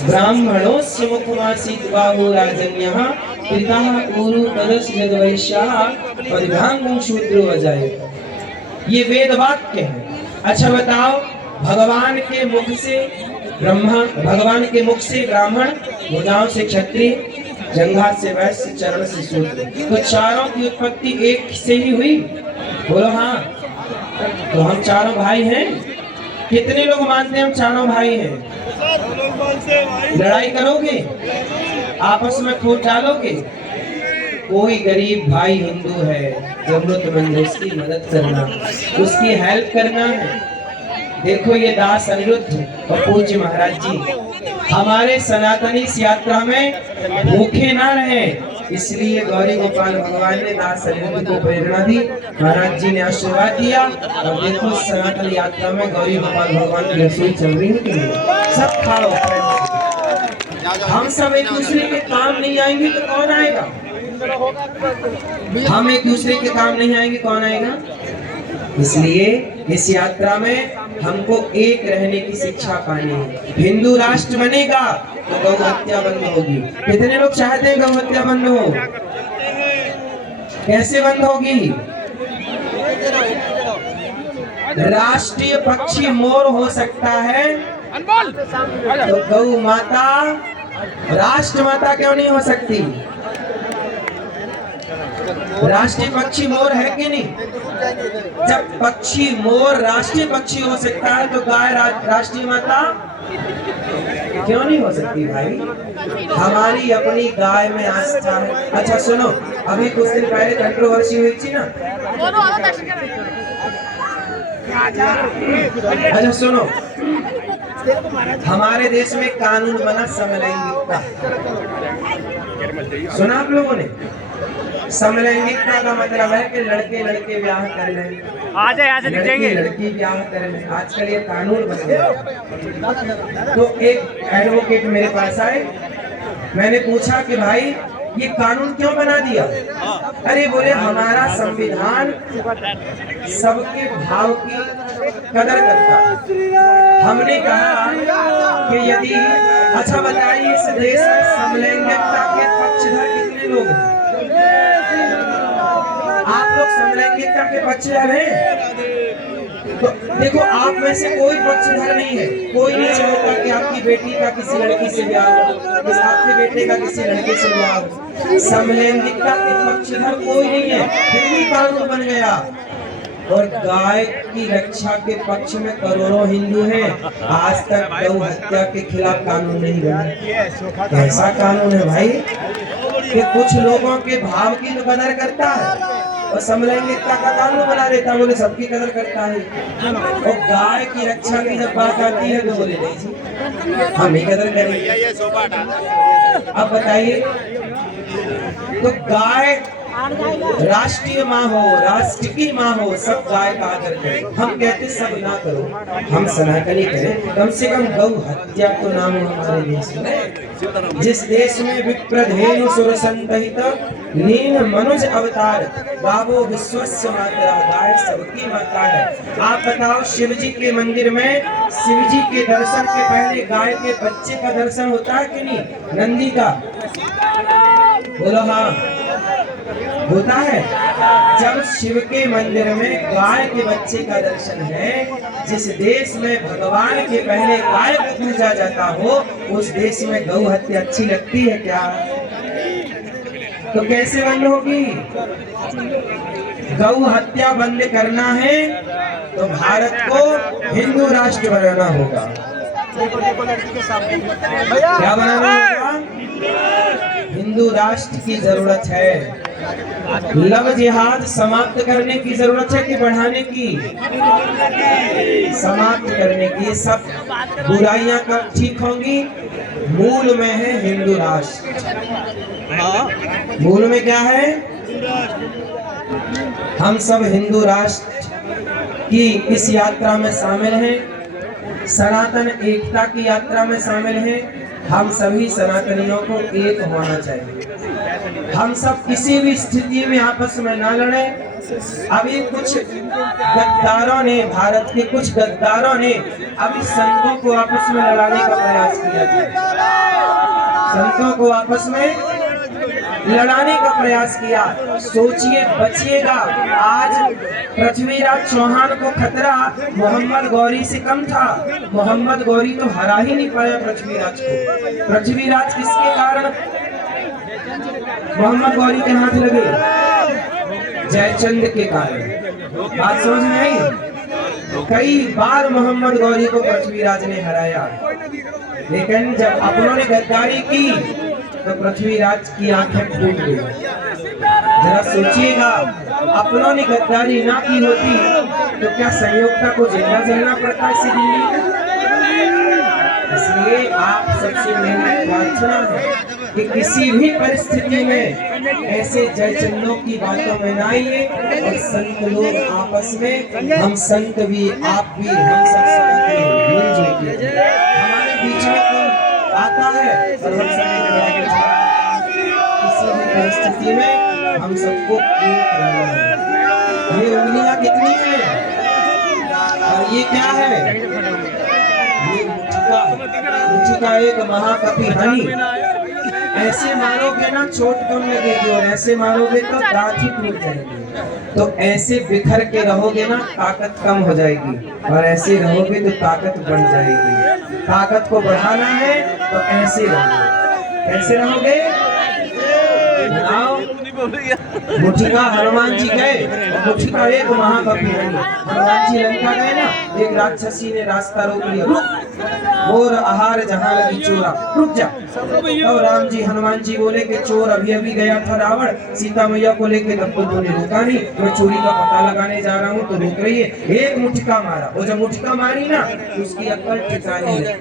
ब्राह्मणोस्य मुखमासीत् बाहो राजन्यः पितः ऊरु तदस्य यद्वैश्याः परिभांगं शूद्रो अजायत। ये वेद वाक्य है। अच्छा बताओ, भगवान के मुख से भगवान के मुख से ब्राह्मण, भुजाओं से क्षत्रिय, जंघा से वैश्य, चरण से शूद्र, तो चारों की उत्पत्ति एक से ही हुई। बोलो हाँ। तो हम चारों भाई हैं। कितने लोग मानते हैं हम चारों भाई हैं? लड़ाई करोगे? आपस में फूट डालोगे? कोई गरीब भाई हिंदू है, जरूरतमंद है, उसकी मदद करना, उसकी हेल्प करना है। देखो ये दास अनिरुद्ध और पूज्य महाराज जी हमारे सनातनी इस यात्रा में भूखे ना रहे, इसलिए गौरी गोपाल भगवान ने दास अनिरुद्ध को प्रेरणा दी, महाराज जी ने आशीर्वाद दिया। और देखो सनातन यात्रा में गौरी गोपाल भगवान की रसोई चल रही है। सब खाओ। हम सब एक दूसरे के काम नहीं आएंगे तो कौन आएगा? हम एक दूसरे के काम नहीं आएंगे, कौन आएगा? इसलिए इस यात्रा में हमको एक रहने की शिक्षा पानी है। हिंदू राष्ट्र बनेगा तो गौ हत्या बंद होगी। कितने लोग चाहते हैं गौ हत्या बंद हो? कैसे बंद होगी? राष्ट्रीय पक्षी मोर हो सकता है तो गौ माता राष्ट्र माता क्यों नहीं हो सकती? राष्ट्रीय पक्षी मोर है कि नहीं? जब पक्षी मोर राष्ट्रीय पक्षी हो सकता है तो गाय राष्ट्रीय माता क्यों नहीं हो सकती भाई? हमारी अपनी गाय में आस्था है। अच्छा सुनो, अभी कुछ दिन पहले कंट्रोवर्सी हुई थी ना। अच्छा सुनो, हमारे देश में कानून बना समलैंगिकता। सुना आप लोगों ने? समलैंगिकता का मतलब है कि लड़के लड़के ब्याह कर लें, लड़की ब्याह कर लें। आजकल ये कानून बन गया। तो एक एडवोकेट मेरे पास आए, मैंने पूछा कि भाई ये कानून क्यों बना दिया? अरे बोले हमारा संविधान सबके भाव की कदर करता है। हमने कहा कि यदि, अच्छा बताइए इस देश में समलैंगिकता के पक्षधर कितने लोग हैं? आप लोग समलैंगिकता के पक्षधर हैं? तो देखो आप में से कोई पक्षधर नहीं है। कोई नहीं चाहता कि आपकी बेटी का किसी लड़की से ब्याह हो, आपके बेटे का किसी लड़के से ब्याह हो। समलैंगिकता के पक्षधर कोई नहीं है, फिर भी कानून बन गया। और गाय की रक्षा के पक्ष में करोड़ों हिंदू हैं। आज तक गौ हत्या के खिलाफ कानून नहीं बना। ऐसा कानून है भाई कि कुछ लोगों के भाव की तो कदर करता है और समलैंगिकता का कानून बना देता, बोले सबकी कदर करता है। और गाय की रक्षा की जब बात आती है तो बोले नहीं जी हम ही कदर करेंगे। अब बताइए, तो गाय राष्ट्रीय माँ हो, राष्ट्र की माँ हो, सब गाय का आदर करें। हम कहते सब ना करो, हम सनातनी करें। कम से कम गौ हत्या तो नाम हो हमारे देश में। जिस देश में विप्रधेनु सुर संतहित नीन मनुज अवतार गावो विश्वस्य माता, गाय सबकी माता है। आप बताओ शिव जी के मंदिर में शिव जी के दर्शन के पहले गाय के बच्चे का दर्शन होता है कि नहीं? नंदी का, बोलो हाँ होता है। जब शिव के मंदिर में गाय के बच्चे का दर्शन है, जिस देश में भगवान के पहले गाय को पूजा जाता हो, उस देश में गौ हत्या अच्छी लगती है क्या? तो कैसे बंद होगी? गौ हत्या बंद करना है तो भारत को हिंदू राष्ट्र बनाना होगा। क्या बनाना होगा? हिंदू राष्ट्र की जरूरत है। लव जिहाद समाप्त करने की जरूरत है कि बढ़ाने की? समाप्त करने की। सब बुराइयां कब ठीक होंगी? मूल में है हिंदू राष्ट्र। मूल में क्या है? हम सब हिंदू राष्ट्र की इस यात्रा में शामिल हैं। सनातन एकता की यात्रा में शामिल हैं। हम सभी सनातनियों को एक होना चाहिए। हम सब किसी भी स्थिति में आपस में ना लड़े। अभी कुछ गद्दारों ने, भारत के कुछ गद्दारों ने अभी संतों को आपस में लड़ाने का प्रयास किया था। संतों को आपस में लड़ाने का प्रयास किया। सोचिए, बचिएगा। आज पृथ्वीराज चौहान को खतरा मोहम्मद गौरी से कम था। मोहम्मद गौरी तो हरा ही नहीं पाया पृथ्वीराज को। पृथ्वीराज किसके कारण मोहम्मद गौरी के हाथ लगे? जयचंद के कारण। बात समझ में आई? कई बार मोहम्मद गौरी को पृथ्वीराज ने हराया, लेकिन जब अपनों ने गद्दारी की तो पृथ्वीराज की आंखें फूट गई। जरा सोचिएगा, अपनों ने गद्दारी ना की होती तो क्या संयोगता को जिंदा जलना पड़ता इसी दिल्ली में? इसलिए आप सबसे मेरी प्रार्थना है कि किसी भी परिस्थिति में ऐसे जयचंदों की बातों में ना आइए। और संत लोग आपस में, हम संत भी, आप भी, हम सब मिलजुल के, हमारे बीच में कोई आता है और हम सब किसी भी परिस्थिति में हम सबको एक रहना है। ये उंगलियां कितनी हैं और ये क्या है? ये मुठिका एक महाकपि हनी। ऐसे मारोगे ना चोट कम लगेगी, और ऐसे मारोगे तो दांत ही टूट जाएंगे। तो ऐसे बिखर के रहोगे ना, ताकत कम हो जाएगी, और ऐसे रहोगे तो ताकत बढ़ जाएगी। ताकत को बढ़ाना है तो ऐसे रहोगे। कैसे रहोगे? मुठिका हनुमान जी गए, मुठिका एक महाकपि हनी। हनुमान जी लंका गए ना, एक राक्षसी ने रास्ता रोक लिया। मोर आहार जहाँ लगी चोरा, रुक जा। तो राम जी, हनुमान जी बोले कि चोर अभी अभी गया था रावण, सीता मैया को लेके, तब तो तूने रोका नहीं। मैं चोरी का पता लगाने जा रहा हूँ तो रोक रही है। एक मुठिका मारा, वो जब मुठिका मारी ना, उसकी अक्ल ठिकाने लगी।